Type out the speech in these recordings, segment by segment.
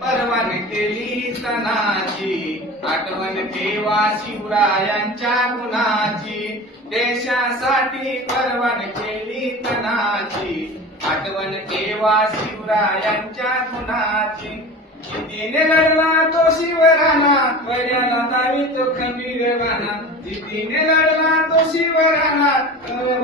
परवान केली तनाची, आठवण ठेवा शिवरायांच्या गुणाची. देशासाठी परवान केली तनाची, आठवण ठेवा शिवरायांच्या गुणाची. जिद्दीने लढला तो शिवराणा, वैऱ्याला दावी तो खंबीरवाना. जिद्दीने लढला तो शिवराणा,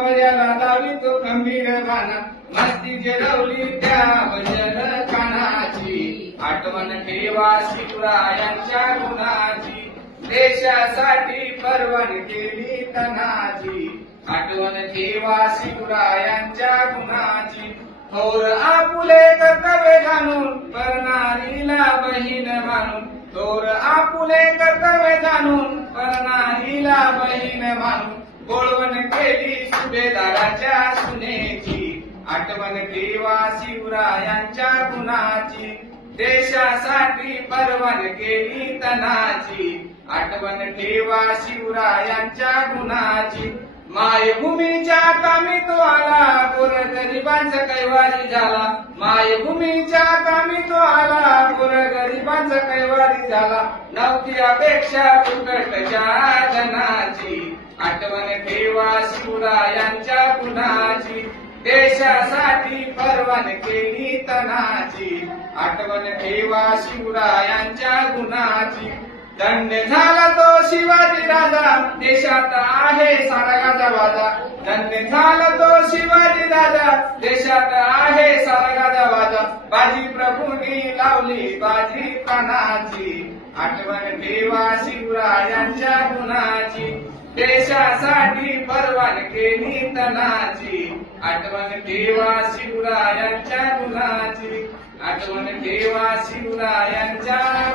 वैऱ्याला दावी तो खंबीरवाना. मस्ती जिरवली त्या बजल खानाची, आठवण ठेवा शिवरायांच्या गुणाची. देशासाठी परवान केली तनाची, आठवण ठेवा शिवरायांच्या गुणाची. थोर आपुले कर्तव्य जाणून, परनारीला बहीण मानून. थोर आपुले कर्तव्य जाणून, परनारीला बहीण मानून. गोळवण केली सुभेदाराच्या सुनेची, आठवण ठेवा शिवरायांच्या गुणाची. देशासाठी परवान केली तनाची, आठवण ठेवा शिवरायांच्या गुणाची. मायभूमीच्या कामी तो आला, गोरगरिबांचा कैवारी झाला. मायभूमीच्या कामी तो आला, गोरगरिबांचा कैवारी झाला. नव्हती अपेक्षा फुकटच्या धनाची, आठवण ठेवा शिवरायांच्या गुणाची. देशासाठी परवान केली तनाची, आठवण ठेवा शिवरायांच्या गुणाची. धन्य झाला तो शिवाजी राजा, देशात आहे सारा गाजावाजा. धन्य झाला तो शिवाजी राजा, देशात आहे सारा गाजावाजा. बाजी प्रभूंनी लावली बाजी प्राणाची, आठवण ठेवा शिवरायांच्या गुणाची. देशासाठी परवान केली तनाची, आठवण ठेवा शिवरायांच्या गुणाची. आठवण ठेवा शिवरायांच्या